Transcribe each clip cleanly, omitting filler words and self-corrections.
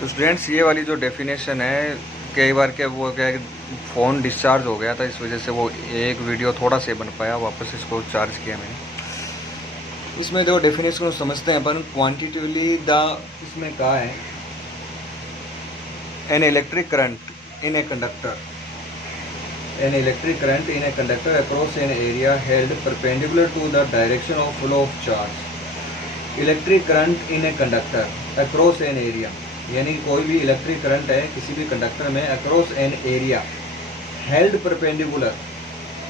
तो स्टूडेंट्स ये वाली जो डेफिनेशन है, कई बार क्या वो क्या है, फ़ोन डिस्चार्ज हो गया था, इस वजह से वो एक वीडियो थोड़ा से बन पाया, वापस इसको चार्ज किया मैंने। इसमें जो डेफिनेशन को समझते हैं अपन क्वांटिटिवली द, इसमें कहा है an electric current in a conductor, an electric current in a conductor across an area held perpendicular to the direction of flow of charge. Electric current in a conductor across an area, यानी कोई भी electric current है किसी भी conductor में across an area held perpendicular,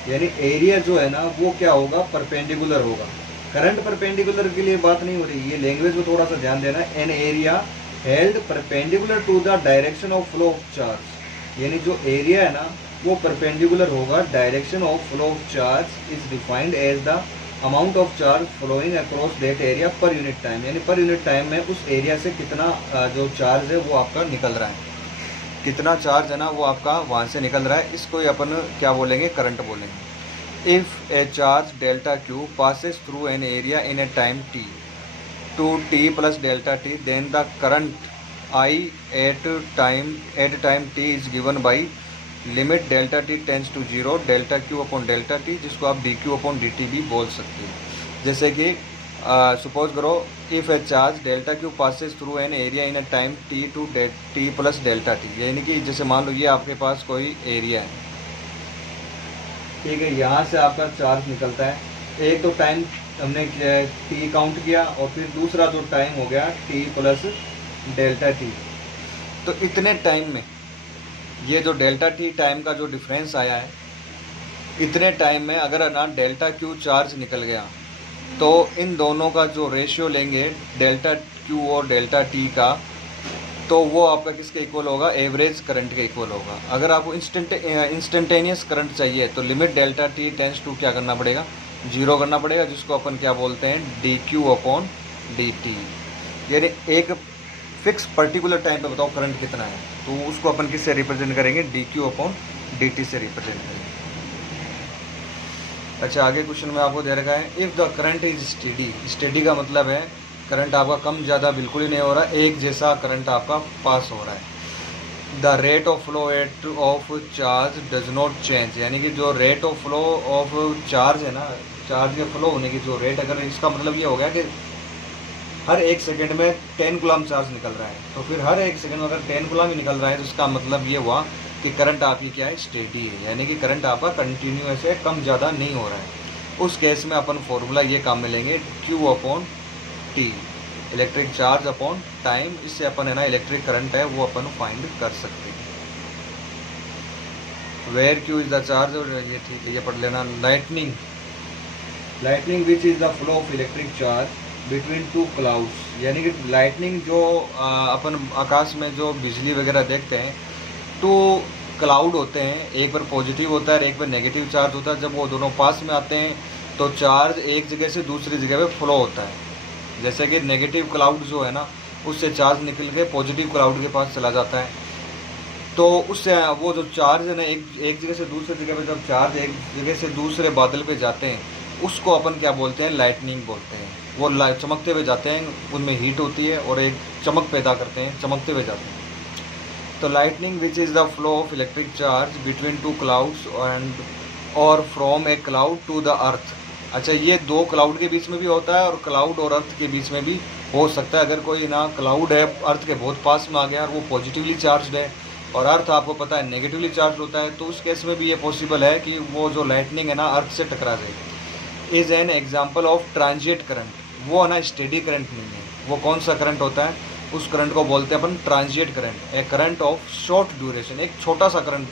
यानी area जो है ना वो क्या होगा, परपेंडिकुलर होगा। करंट परपेंडिकुलर के लिए बात नहीं हो रही, ये लैंग्वेज में थोड़ा सा ध्यान देना। An area held perpendicular to the direction of flow of charge, यानी जो एरिया है ना वो परपेंडिकुलर होगा direction of flow of charge is defined as the amount of charge flowing across that area per unit time, यानी per unit time में उस area से कितना जो चार्ज है वो आपका निकल रहा है, कितना चार्ज है ना वो आपका वहाँ से निकल रहा है, इसको ही अपन क्या बोलेंगे, करंट बोलेंगे। If a charge delta Q passes through an area in a time T to T plus delta T, then the current I at time T is given by limit delta T tends to zero delta Q upon delta T, जिसको आप D Q upon D T भी बोल सकते हो। जैसे कि suppose करो if a charge delta Q passes through an area in a time T to T plus delta T, यानी कि जैसे मान लो ये आपके पास कोई एरिया है, ठीक है, यहाँ से आपका चार्ज निकलता है। एक तो टाइम हमने टी काउंट किया और फिर दूसरा जो टाइम हो गया टी प्लस डेल्टा टी। तो इतने टाइम में ये जो डेल्टा टी टाइम का जो डिफरेंस आया है, इतने टाइम में अगर ना डेल्टा क्यू चार्ज निकल गया तो इन दोनों का जो रेशियो लेंगे डेल्टा क्यू और डेल्टा टी का, तो वो आपका किसके इक्वल होगा, एवरेज करंट के इक्वल होगा। अगर आपको इंस्टेंटेनियस करंट चाहिए तो limit delta T tends to क्या करना पड़ेगा, जीरो करना पड़ेगा, जिसको अपन क्या बोलते हैं, D Q upon D T. यानी एक फिक्स पर्टिकुलर टाइम पे बताओ करंट कितना है, तो उसको अपन किससे रिप्रेजेंट करेंगे, D Q upon D T से रिप्रेजेंट करेंगे। अच्छा, आगे क्वेश्चन में आपको दे रखा है if the current is steady, steady का मतलब है करंट आपका कम ज़्यादा बिल्कुल ही नहीं हो रहा, एक जैसा करंट आपका पास हो रहा है। The rate of flow at of charge does not change, यानी कि जो rate of flow of charge है ना, चार्ज के फ्लो होने की जो रेट, अगर इसका मतलब ये हो गया कि हर एक सेकंड में 10 कूलम चार्ज निकल रहा है, तो फिर हर एक सेकंड में अगर 10 कूलम ही निकल रहा है तो इसका मतलब ये हुआ कि करंट आपकी क्या है, स्टेडी है, यानी कि करंट आपका कंटिन्यूस है, कम ज़्यादा नहीं हो रहा है। उस केस में अपन फॉर्मूला ये काम में लेंगे Q upon T, electric charge upon time, इससे अपन है ना इलेक्ट्रिक करंट है वो अपन फाइंड कर सकते हैं। Where Q is the charge, और ये ठीक है, ये पढ़ लेना। Lightning, lightning which is the flow of electric charge between two clouds, यानी कि लाइटनिंग जो अपन आकाश में जो बिजली वगैरह देखते हैं, तो क्लाउड होते हैं, एक बार पॉजिटिव होता है और एक बार नेगेटिव चार्ज होता है। जब वो दोनों पास में आते हैं तो चार्ज एक जगह से दूसरी जगह पे फ्लो होता है। जैसे कि नेगेटिव क्लाउड जो है ना, उससे चार्ज निकल के पॉजिटिव क्लाउड के पास चला जाता है, तो उससे वो जो चार्ज है ना, एक जगह से दूसरी जगह पे जब चार्ज एक जगह से दूसरे बादल पे जाते हैं, उसको अपन क्या बोलते हैं, लाइटनिंग बोलते हैं। वो चमकते हुए जाते हैं, उनमें हीट होती है और एक चमक पैदा करते हैं, चमकते हुए जाते हैं। तो lightning which is the flow of electric charge between two clouds and और from a cloud to the earth. अच्छा, ये दो क्लाउड के बीच में भी होता है और क्लाउड और अर्थ के बीच में भी हो सकता है। अगर कोई ना क्लाउड है अर्थ के बहुत पास में आ गया और वो पॉजिटिवली चार्ज है और अर्थ आपको पता है नेगेटिवली चार्ज होता है, तो उस केस में भी ये पॉसिबल है कि वो जो लाइटनिंग है ना अर्थ से टकरा जाए। Is an example of transient current, वो है ना स्टेडी करंट नहीं है। वो कौन सा करंट होता है, उस करंट को बोलते हैं अपन transient current. A current of short duration, एक छोटा सा करंट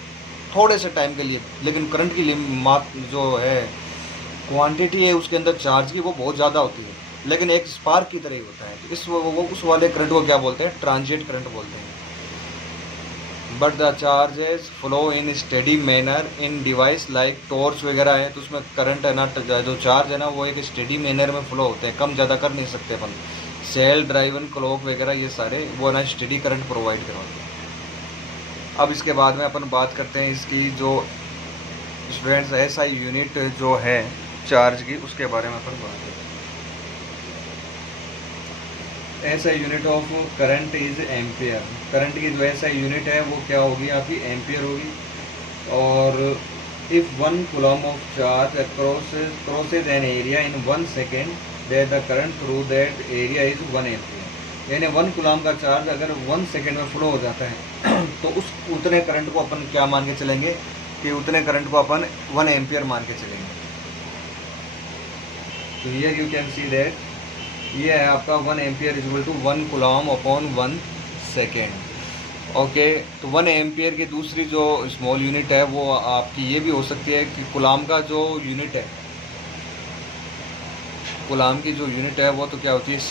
थोड़े से टाइम के लिए, लेकिन करंट की जो है क्वांटिटी है उसके अंदर चार्ज की वो बहुत ज़्यादा होती है, लेकिन एक स्पार्क की तरह ही होता है। तो वो उस वाले करंट को क्या बोलते हैं, ट्रांजिएंट करंट बोलते हैं। But the charges flow in steady manner in device like torch वगैरह है, तो उसमें करंट है ना, जो चार्ज है ना वो एक स्टेडी मैनर में फ्लो होते हैं, कम ज़्यादा कर नहीं सकते अपन। सेल ड्राइवन क्लॉक वगैरह ये सारे वो ना स्टेडी करंट प्रोवाइड करवाते हैं। अब इसके बाद में अपन बात करते हैं इसकी जो स्टूडेंट्स SI यूनिट जो है चार्ज की, उसके बारे में अपन बात करते SI unit of current is ampere. Current की जो SI यूनिट है वो क्या होगी आपकी, एम्पियर होगी। और if 1 coulomb of charge crosses N area in 1 second that the current through that area is 1 ampere. यानी 1 कूलम का चार्ज अगर 1 सेकेंड में फ्लो हो जाता है तो उस उतने करंट को अपन क्या मान के चलेंगे कि उतने करंट को अपन 1 एम्पियर मान के चलेंगे। तो here you can see that ये है आपका 1 ampere is equal to 1 coulomb upon 1 second. Okay, तो 1 एम्पियर की दूसरी जो स्मॉल यूनिट है वो आपकी ये भी हो सकती है कि कूलम का जो यूनिट है, कूलम की जो यूनिट है वो तो क्या होती है C,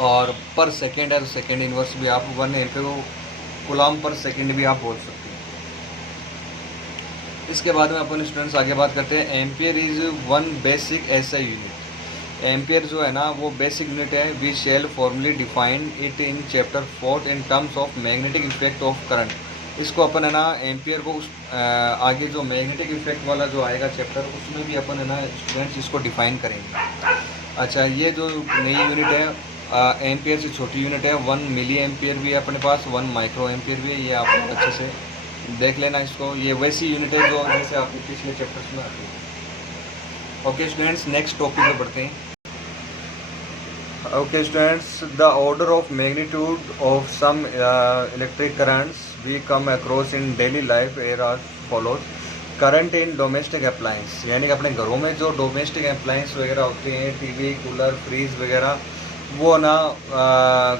और पर सेकेंड है तो सेकेंड इनवर्स भी आप 1 एम्पियर को कूलम पर सेकेंड भी आप बोल सकते हैं। इसके बाद में अपन स्टूडेंट्स आगे बात करते हैं। Ampere is 1 basic SI unit. Ampere जो है ना वो बेसिक यूनिट है। We shall formally define it in chapter 4 in terms of magnetic effect of current. इसको अपन है ना एम्पियर को उस आगे जो मैग्नेटिक इफेक्ट वाला जो आएगा चैप्टर उसमें भी अपन है ना स्टूडेंट्स इसको डिफाइन करेंगे। अच्छा, ये जो नई यूनिट है एम्पियर से छोटी यूनिट है, 1 मिली एम्पियर भी है अपने पास, 1 माइक्रो एम्पियर भी है। ये आप अच्छे से देख लेना इसको। ये वैसी यूनिट है जो जैसे आपके पिछले चैप्टर्स में आती है। ओके स्टूडेंट्स, नेक्स्ट टॉपिक पे बढ़ते हैं। Okay students, the order of magnitude of some electric currents we come across in daily life are are follows. Current in domestic appliance, यानी कि अपने घरों में जो डोमेस्टिक अप्लायंस वगैरह होते हैं, टीवी, कूलर, फ्रीज वगैरह, वो ना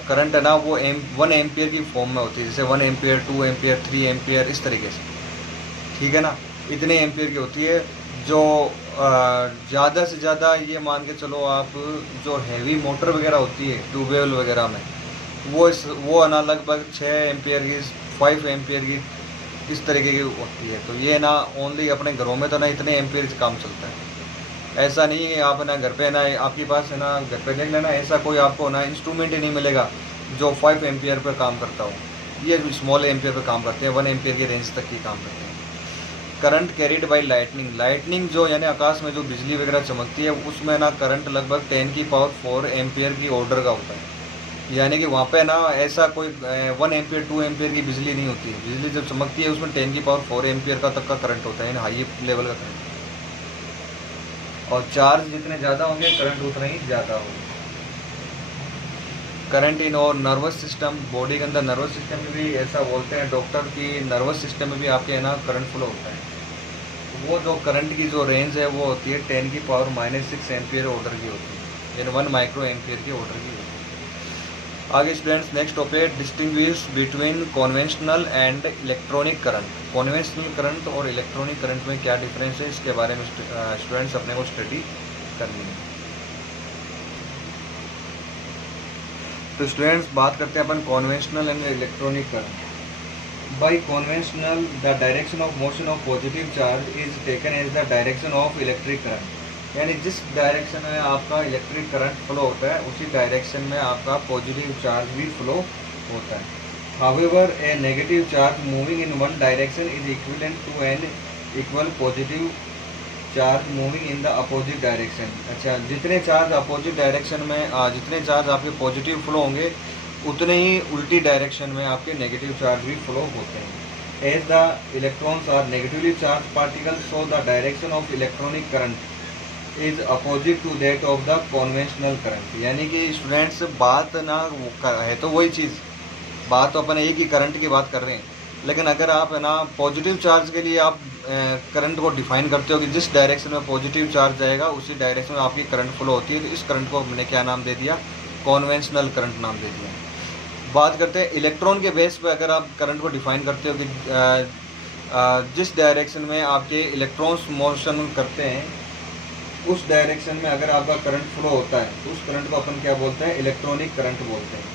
करंट है ना वो 1 एम्पियर की फॉर्म में होती है। जैसे 1 एम्पियर, 2 एम्पियर, 3 एम्पियर, इस तरीके से, ठीक है ना, इतने एम्पियर की होती है। जो ज़्यादा से ज़्यादा ये मान के चलो आप, जो हैवी मोटर वगैरह होती है ट्यूबवेल वगैरह में, वो है ना लगभग 6 एम्पियर की, 5 एम्पियर की, इस तरीके की होती है। तो ये ना ओनली अपने घरों में तो ना इतने एम्पियर से काम चलता है। ऐसा नहीं है आप ना घर पे ना आपके पास है ना घर पे देख लेना, ऐसा कोई आपको ना इंस्ट्रूमेंट ही नहीं मिलेगा जो 5 एम्पियर पर काम करता हो। ये स्मॉल एम्पियर पर काम करते हैं, 1 एम्पियर की रेंज तक की काम करते हैं। Current carried by lightning, lightning जो यानी आकाश में जो बिजली वगैरह चमकती है उसमें ना करंट लगभग 10 की पावर 4 एम्पियर की ऑर्डर का होता है। यानी कि वहाँ पे ना ऐसा कोई 1 एम्पियर 2 एम्पियर की बिजली नहीं होती है। बिजली जब चमकती है उसमें 10 की पावर 4 एम्पियर का तक का करंट होता है, यानी हाई लेवल का करंट। और चार्ज जितने ज़्यादा होंगे करंट उतना ही ज़्यादा होगा। करंट इन और नर्वस सिस्टम, बॉडी के अंदर नर्वस सिस्टम में भी ऐसा बोलते हैं डॉक्टर की, नर्वस सिस्टम में भी आपके है ना करंट फ्लो होता है। वो जो करंट की जो रेंज है वो होती है 10 की पावर -6 एम्पियर ऑर्डर की होती है, यानी 1 माइक्रो एम्पियर की ऑर्डर की होती है। आगे students next topic, distinguish between conventional and electronic current. Conventional current और इलेक्ट्रॉनिक करंट में क्या डिफरेंस है, इसके बारे में स्टूडेंट्स अपने को स्टडी करनी है। तो स्टूडेंट्स बात करते हैं अपन conventional and electronic current. By conventional the direction of motion of positive charge is taken as the direction of electric current. यानी जिस डायरेक्शन में आपका इलेक्ट्रिक करंट फ्लो होता है उसी डायरेक्शन में आपका पॉजिटिव चार्ज भी फ्लो होता है। However a negative charge moving in one direction is equivalent to an equal positive charge moving in the opposite direction. अच्छा, जितने चार्ज अपोजिट डायरेक्शन में जितने चार्ज आपके पॉजिटिव फ्लो होंगे उतने ही उल्टी डायरेक्शन में आपके नेगेटिव चार्ज भी फ्लो होते हैं। As the electrons are negatively charge particle so the direction of electronic current is opposite to that of the conventional current. यानी कि स्टूडेंट्स बात ना है तो वही चीज़, बात तो अपन एक ही करंट की बात कर रहे हैं, लेकिन अगर आप है ना पॉजिटिव चार्ज के लिए आप करंट को डिफाइन करते हो कि जिस डायरेक्शन में पॉजिटिव चार्ज जाएगा उसी डायरेक्शन में आपकी करंट फ्लो होती है, तो इस करंट को हमने क्या नाम दे दिया, कॉन्वेंशनल करंट नाम दे दिया। बात करते हैं इलेक्ट्रॉन के बेस पे अगर आप करंट को डिफाइन करते हो कि जिस डायरेक्शन में आपके इलेक्ट्रॉन्स मोशन करते हैं उस डायरेक्शन में अगर आपका करंट फ्लो होता है तो उस करंट को अपन क्या बोलते हैं, इलेक्ट्रॉनिक करंट बोलते हैं।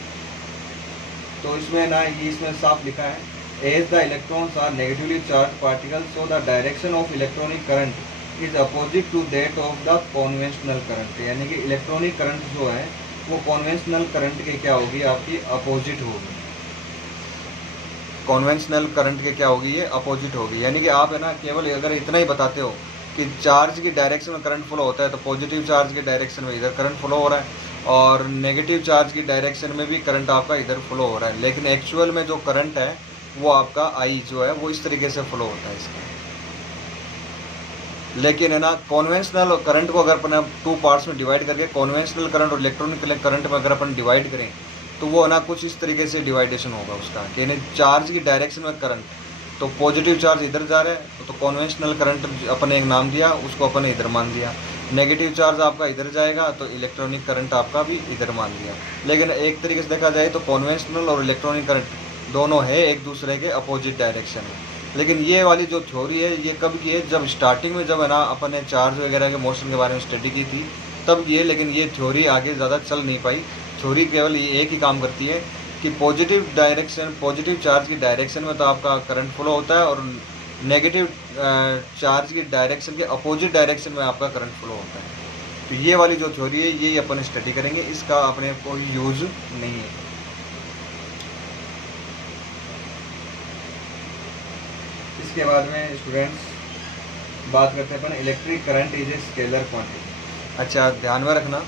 तो इसमें ना ये इसमें साफ लिखा है, as the electrons are negatively charge particle so the direction of electronic current is opposite to that of the conventional current. यानी कि इलेक्ट्रॉनिक करंट जो है वो कॉन्वेंशनल करंट के क्या होगी, आपकी अपोजिट होगी। कॉन्वेंशनल करंट के क्या होगी, ये अपोजिट होगी। यानी कि आप है ना केवल अगर इतना ही बताते हो कि चार्ज की डायरेक्शन में करंट फ्लो होता है तो पॉजिटिव चार्ज के डायरेक्शन में इधर करंट फ्लो हो रहा है, और नेगेटिव चार्ज की डायरेक्शन में भी करंट आपका इधर फ्लो हो रहा है, लेकिन एक्चुअल में जो करंट है वो आपका आई जो है वो इस तरीके से फ्लो होता है इसका। लेकिन है ना, कॉन्वेंशनल करंट को अगर अपन टू पार्ट्स में डिवाइड करके कॉन्वेंशनल करंट और इलेक्ट्रॉनिक करंट में अगर अपन डिवाइड करें तो वो है ना कुछ इस तरीके से डिवाइडेशन होगा उसका कि चार्ज की डायरेक्शन में करंट, तो पॉजिटिव चार्ज इधर जा रहा है तो कॉन्वेंशनल करंट अपन एक नाम दिया उसको अपन इधर मान दिया, नेगेटिव चार्ज आपका इधर जाएगा तो इलेक्ट्रॉनिक करंट आपका भी इधर मान लिया। लेकिन एक तरीके से देखा जाए तो कॉन्वेंशनल और इलेक्ट्रॉनिक करंट दोनों है एक दूसरे के अपोजिट डायरेक्शन में। लेकिन ये वाली जो थ्योरी है ये कब की है, जब स्टार्टिंग में जब है ना अपन ने चार्ज वगैरह के मोशन के बारे में स्टडी की थी तब ये, लेकिन ये थ्योरी आगे ज़्यादा चल नहीं पाई। थ्योरी केवल ये एक ही काम करती है कि पॉजिटिव डायरेक्शन, पॉजिटिव चार्ज की डायरेक्शन में तो आपका करंट फ्लो होता है और नेगेटिव चार्ज की डायरेक्शन के अपोजिट डायरेक्शन में आपका करंट फ्लो होता है। तो ये वाली जो थ्योरी है ये अपन स्टडी करेंगे, इसका अपने कोई यूज़ नहीं है। इसके बाद में स्टूडेंट्स बात करते हैं अपन electric current is a scalar quantity. अच्छा ध्यान में रखना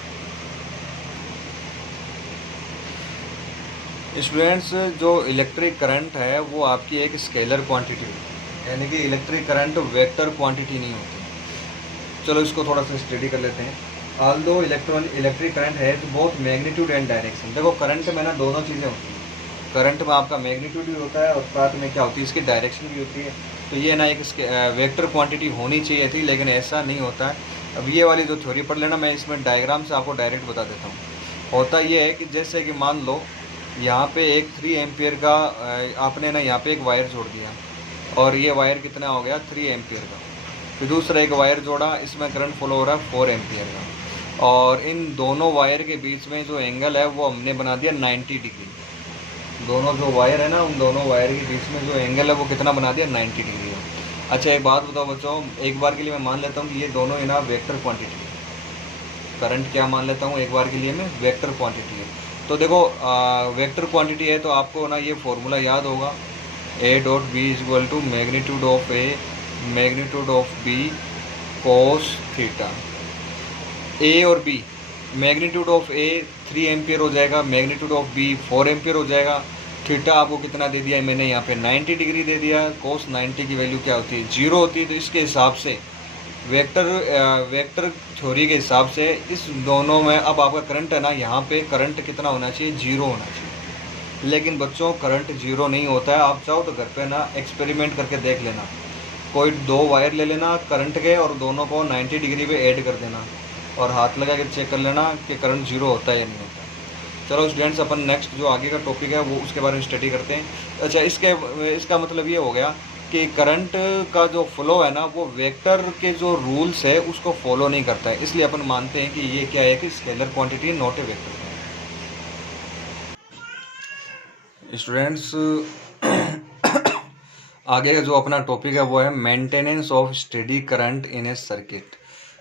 स्टूडेंट्स, जो इलेक्ट्रिक करंट है वो आपकी एक स्केलर क्वांटिटी होती है, यानी कि इलेक्ट्रिक करंट वेक्टर क्वांटिटी नहीं होती। चलो इसको थोड़ा सा स्टडी कर लेते हैं। ऑल्दो इलेक्ट्रिक करंट है तो बहुत मैग्नीट्यूड एंड डायरेक्शन। देखो करंट में ना दोनों चीज़ें होती हैं, करंट में आपका मैग्नीट्यूड भी होता है और साथ में क्या होती है इसकी डायरेक्शन भी होती है। तो ये ना एक वेक्टर क्वांटिटी होनी चाहिए थी लेकिन ऐसा नहीं होता है। अब ये वाली जो थ्योरी पढ़ लेना, मैं इसमें डायग्राम से आपको डायरेक्ट बता देता हूँ। होता ये है कि जैसे कि मान लो यहाँ पे एक 3 एम्पियर का आपने ना यहाँ पे एक वायर जोड़ दिया और ये वायर कितना हो गया 3 एम्पियर का। फिर दूसरा एक वायर जोड़ा, इसमें करंट फ्लो हो रहा है 4 एम्पियर का, और इन दोनों वायर के बीच में जो एंगल है वो हमने बना दिया 90 डिग्री। दोनों जो वायर है ना उन दोनों वायर के बीच में जो एंगल है वो कितना बना दिया 90 डिग्री है। अच्छा एक बात बताओ बच्चों, एक बार के लिए मैं मान लेता हूँ कि ये दोनों है ना वेक्टर क्वांटिटी है। करंट क्या मान लेता हूँ एक बार के लिए मैं, वेक्टर क्वांटिटी है। तो देखो वेक्टर क्वांटिटी है तो आपको ना ये फॉर्मूला याद होगा, A dot B is equal to magnitude of A magnitude of B cos theta. A और B, magnitude of A 3 ampere हो जाएगा, मैग्नीट्यूड ऑफ बी 4 एम्पियर हो जाएगा। थीटा आपको कितना दे दिया है मैंने यहाँ पे 90 डिग्री दे दिया। कोस 90 की वैल्यू क्या होती है 0 होती है। तो इसके हिसाब से वेक्टर थ्योरी के हिसाब से इस दोनों में अब आपका करंट है ना, यहाँ पे करंट कितना होना चाहिए 0 होना चाहिए। लेकिन बच्चों करंट 0 नहीं होता है। आप चाहो तो घर पे ना एक्सपेरिमेंट करके देख लेना, कोई 2 वायर ले लेना करंट के और दोनों को 90 डिग्री पे ऐड कर देना और हाथ लगा के चेक कर लेना कि करंट 0 होता है या नहीं होता। चलो स्टूडेंट्स अपन नेक्स्ट जो आगे का टॉपिक है वो उसके बारे में स्टडी करते हैं। अच्छा इसका मतलब ये हो गया कि करंट का जो फ्लो है ना वो वेक्टर के जो रूल्स है उसको फॉलो नहीं करता है, इसलिए अपन मानते हैं कि ये क्या है कि scalar quantity not a vector. Students आगे का जो अपना टॉपिक है वो है maintenance of steady current in a circuit,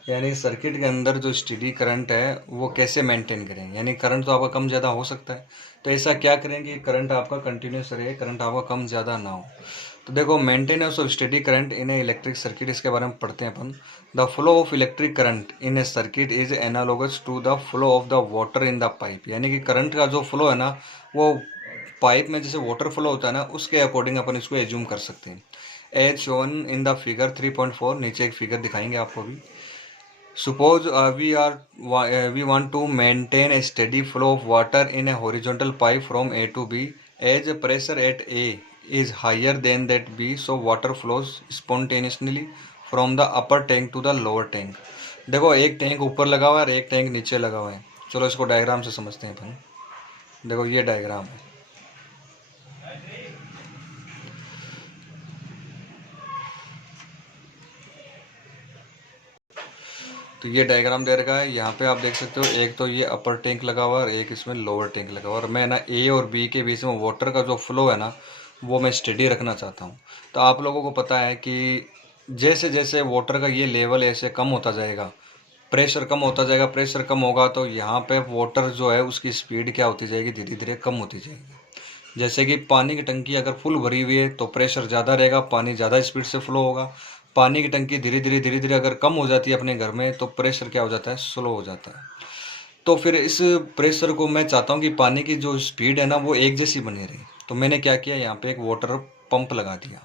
यानी सर्किट के अंदर जो स्टेडी करंट है वो कैसे मेंटेन करें। यानी करंट तो आपका कम ज़्यादा हो सकता है, तो ऐसा क्या करें कि करंट आपका कंटिन्यूस रहे, करंट आपका कम ज़्यादा ना हो। तो देखो maintenance of steady current in a electric circuit, इसके बारे में पढ़ते हैं अपन। The flow of electric current in a circuit is analogous to the flow of the water in the pipe. यानी कि करंट का जो फ्लो है ना वो पाइप में जैसे वाटर फ्लो होता है ना उसके अकॉर्डिंग अपन इसको एज्यूम कर सकते हैं। As shown in the figure 3.4, नीचे एक फिगर दिखाएंगे आपको भी। Suppose we want to maintain a steady flow of water in a horizontal pipe from A to B. As pressure at A is higher than that B, so water flows spontaneously from the upper tank to the lower tank. देखो एक tank ऊपर लगा हुआ है और एक tank नीचे लगा हुआ है। चलो इसको डायग्राम से समझते हैं अपन। देखो ये डायग्राम है, तो ये डायग्राम दे रखा है। यहाँ पे आप देख सकते हो एक तो ये अपर टैंक लगा हुआ है और एक इसमें लोअर टैंक लगा हुआ है। और मैं ना ए और बी के बीच में वाटर का जो फ्लो है ना वो मैं स्टडी रखना चाहता हूँ। तो आप लोगों को पता है कि जैसे जैसे वाटर का ये लेवल ऐसे कम होता जाएगा, प्रेशर कम होता जाएगा, प्रेशर कम होगा तो यहाँ पे वाटर जो है उसकी स्पीड क्या होती जाएगी, धीरे धीरे कम होती जाएगी। जैसे कि पानी की टंकी अगर फुल भरी हुई है तो प्रेशर ज़्यादा रहेगा, पानी ज़्यादा स्पीड से फ्लो होगा। पानी की टंकी धीरे धीरे अगर कम हो जाती है अपने घर में तो प्रेशर क्या हो जाता है, स्लो हो जाता है। तो फिर इस प्रेशर को मैं चाहता हूँ कि पानी की जो स्पीड है ना वो एक जैसी बनी रहे। तो मैंने क्या किया, यहाँ पे एक वाटर पंप लगा दिया,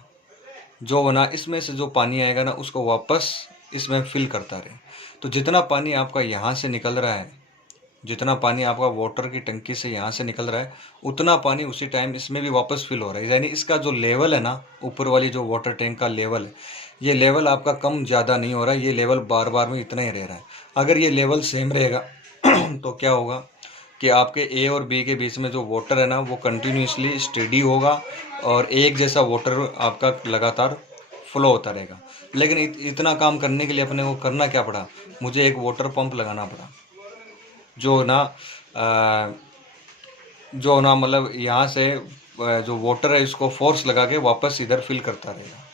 जो ना इसमें से जो पानी आएगा ना उसको वापस इसमें फिल करता रहे। तो जितना पानी आपका यहाँ से निकल रहा है, जितना पानी आपका वाटर की टंकी से यहाँ से निकल रहा है, उतना पानी उसी टाइम इसमें भी वापस फिल हो रहा है। यानी इसका जो लेवल है ना, ऊपर वाली जो वाटर टैंक का लेवल है, ये लेवल आपका कम ज़्यादा नहीं हो रहा है, ये लेवल बार बार में इतना ही रह रहा है। अगर ये लेवल सेम रहेगा तो क्या होगा कि आपके ए और बी के बीच में जो वाटर है ना वो कंटिन्यूसली स्टेडी होगा और एक जैसा वाटर आपका लगातार फ्लो होता रहेगा। लेकिन इतना काम करने के लिए अपने को करना क्या पड़ा, मुझे एक वाटर पंप लगाना पड़ा, जो ना मतलब यहाँ से जो वाटर है इसको फोर्स लगा के वापस इधर फिल करता रहेगा।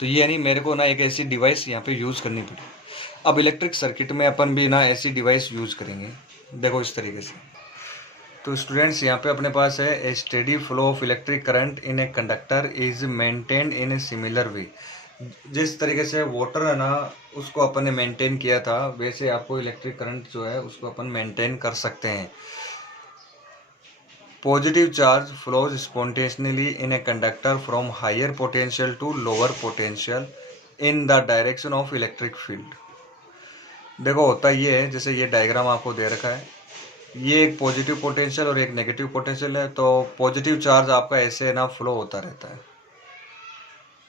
तो ये यानी मेरे को ना एक ऐसी डिवाइस यहाँ पे यूज़ करनी पड़ी। अब इलेक्ट्रिक सर्किट में अपन भी ना ऐसी डिवाइस यूज़ करेंगे, देखो इस तरीके से। तो स्टूडेंट्स यहाँ पे अपने पास है a steady flow of electric current in a conductor is maintained in a similar way. जिस तरीके से वाटर है ना उसको अपन ने मेंटेन किया था, वैसे आपको इलेक्ट्रिक करंट जो है उसको अपन मेंटेन कर सकते हैं। Positive charge flows spontaneously in a conductor from higher potential to lower potential in the direction of electric field. देखो होता ये है, जैसे ये डायग्राम आपको दे रखा है, ये एक पॉजिटिव पोटेंशियल और एक नेगेटिव पोटेंशियल है। तो पॉजिटिव चार्ज आपका ऐसे ना फ्लो होता रहता है,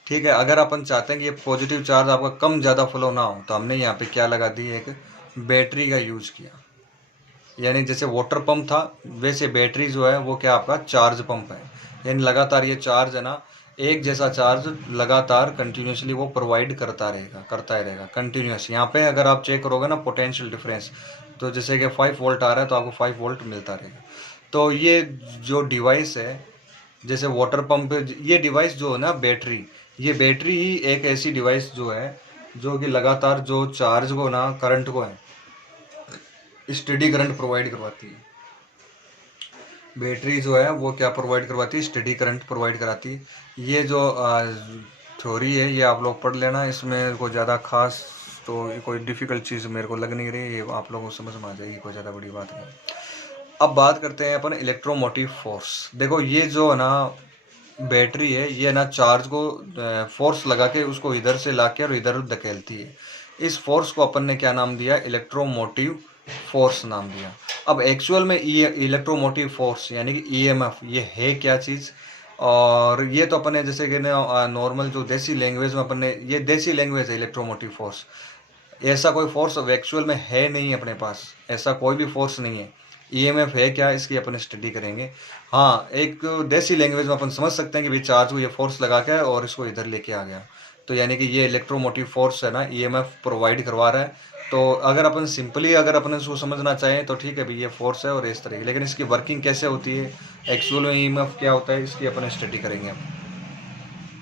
ठीक है। अगर अपन चाहते हैं कि ये पॉजिटिव चार्ज आपका कम ज़्यादा फ्लो ना हो, तो हमने यहाँ पे क्या लगा दी, एक बैटरी का यूज किया। यानी जैसे वाटर पंप था वैसे बैटरी जो है वो क्या आपका चार्ज पंप है। यानी लगातार ये चार्ज है ना एक जैसा चार्ज लगातार कंटिन्यूसली वो प्रोवाइड करता ही रहेगा कंटिन्यूस। यहाँ पे अगर आप चेक करोगे ना पोटेंशियल डिफरेंस, तो जैसे कि 5 वोल्ट आ रहा है तो आपको 5 वोल्ट मिलता रहेगा। तो ये जो डिवाइस है जैसे वाटर पंप, ये डिवाइस जो है ना बैटरी, ये बैटरी ही एक ऐसी डिवाइस जो है जो कि लगातार जो चार्ज को ना करंट को है स्टेडी करंट प्रोवाइड करवाती है। बैटरी जो है वो क्या प्रोवाइड करवाती है, स्टेडी करंट प्रोवाइड कराती है। ये जो थ्योरी है ये आप लोग पढ़ लेना, इसमें कोई ज़्यादा खास तो कोई डिफ़िकल्ट चीज़ मेरे को लग नहीं रही, ये आप लोगों को समझ में आ जाएगी, कोई ज़्यादा बड़ी बात नहीं। अब बात करते हैं अपन इलेक्ट्रोमोटिव फोर्स। देखो ये जो है ना बैटरी है ये ना चार्ज को फोर्स लगा के उसको इधर से ला के और इधर धकेलती है। इस फोर्स को अपन ने क्या नाम दिया, इलेक्ट्रोमोटिव फोर्स नाम दिया। अब एक्चुअल में इलेक्ट्रोमोटिव फोर्स यानी कि ईएमएफ ये है क्या चीज़, और ये तो अपन ने जैसे कि नॉर्मल जो देसी लैंग्वेज में अपन ने, ये देसी लैंग्वेज है इलेक्ट्रोमोटिव फोर्स, ऐसा कोई फोर्स अब एक्चुअल में है नहीं अपने पास, ऐसा कोई भी फोर्स नहीं है। ईएमएफ है क्या, इसकी अपन स्टडी करेंगे। हाँ, एक देसी लैंग्वेज में अपन समझ सकते हैं कि भाई चार्ज को ये फोर्स लगा के और इसको इधर लेके आ गया, तो यानी कि ये इलेक्ट्रोमोटिव फोर्स है ना ईएमएफ प्रोवाइड करवा रहा है। तो अगर अपन सिंपली अगर अपन इसको समझना चाहें तो ठीक है भाई ये फोर्स है और इस तरह की, लेकिन इसकी वर्किंग कैसे होती है, एक्चुअल में ईएमएफ क्या होता है, इसकी अपन स्टडी करेंगे।